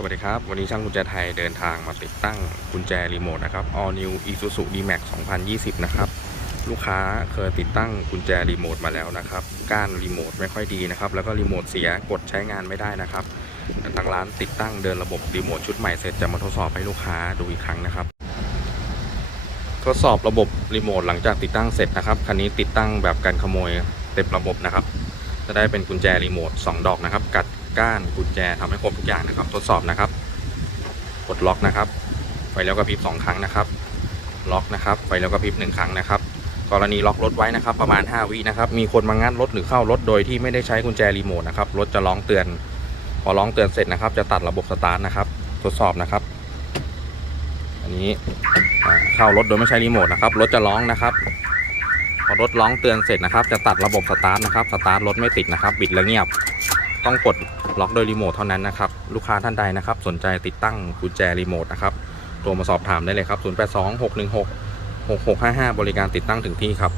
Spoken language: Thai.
สวัสดีครับ วันนี้ช่างกุญแจไทยเดินทางมาติดตั้งกุญแจรีโมทนะครับ All New Isuzu D-Max 2020 นะครับ ลูกค้าเคยติดตั้งกุญแจรีโมทมาแล้วนะครับ ก้านรีโมทไม่ค่อยดีนะครับ แล้วก็รีโมทเสียกดใช้งานไม่ได้นะครับ ทางร้านติดตั้งเดินระบบรีโมทชุดใหม่เสร็จจะมาทดสอบให้ลูกค้าดูอีกครั้งนะครับ ทดสอบระบบรีโมทหลังจากติดตั้งเสร็จนะครับ คันนี้ติดตั้งแบบการขโมยเต็มระบบนะครับ จะได้เป็นกุญแจรีโมท2ดอกนะครับ กัด ก้านกุญแจทำให้ครบทุกอย่างนะครับ ทดสอบนะครับ กดล็อกนะครับ ไฟแล้วกระพริบ2ครั้งนะครับ ล็อกนะครับ ไฟแล้วกระพริบ1ครั้งนะครับ กรณีล็อกรถไว้นะครับ ประมาณ 5 วินะครับ มีคนมางัดรถหรือเข้ารถโดยที่ไม่ได้ใช้กุญแจรีโมทนะครับ รถจะร้องเตือน พอร้องเตือนเสร็จนะครับ จะตัดระบบสตาร์ทนะครับ ทดสอบนะครับ อันนี้เข้ารถโดยไม่ใช้รีโมทนะครับ รถจะร้องนะครับพอรถร้องเตือนเสร็จนะครับ จะตัดระบบสตาร์ทนะครับ สตาร์ทรถไม่ติดนะครับ บิดแล้วเงียบ ต้องกดล็อกโดยรีโมทเท่านั้นนะครับลูกค้าท่านใดนะครับ สนใจติดตั้งกุญแจรีโมทนะครับโทรมาสอบถามได้เลยครับ 082 616 6655 บริการติดตั้งถึงที่ครับ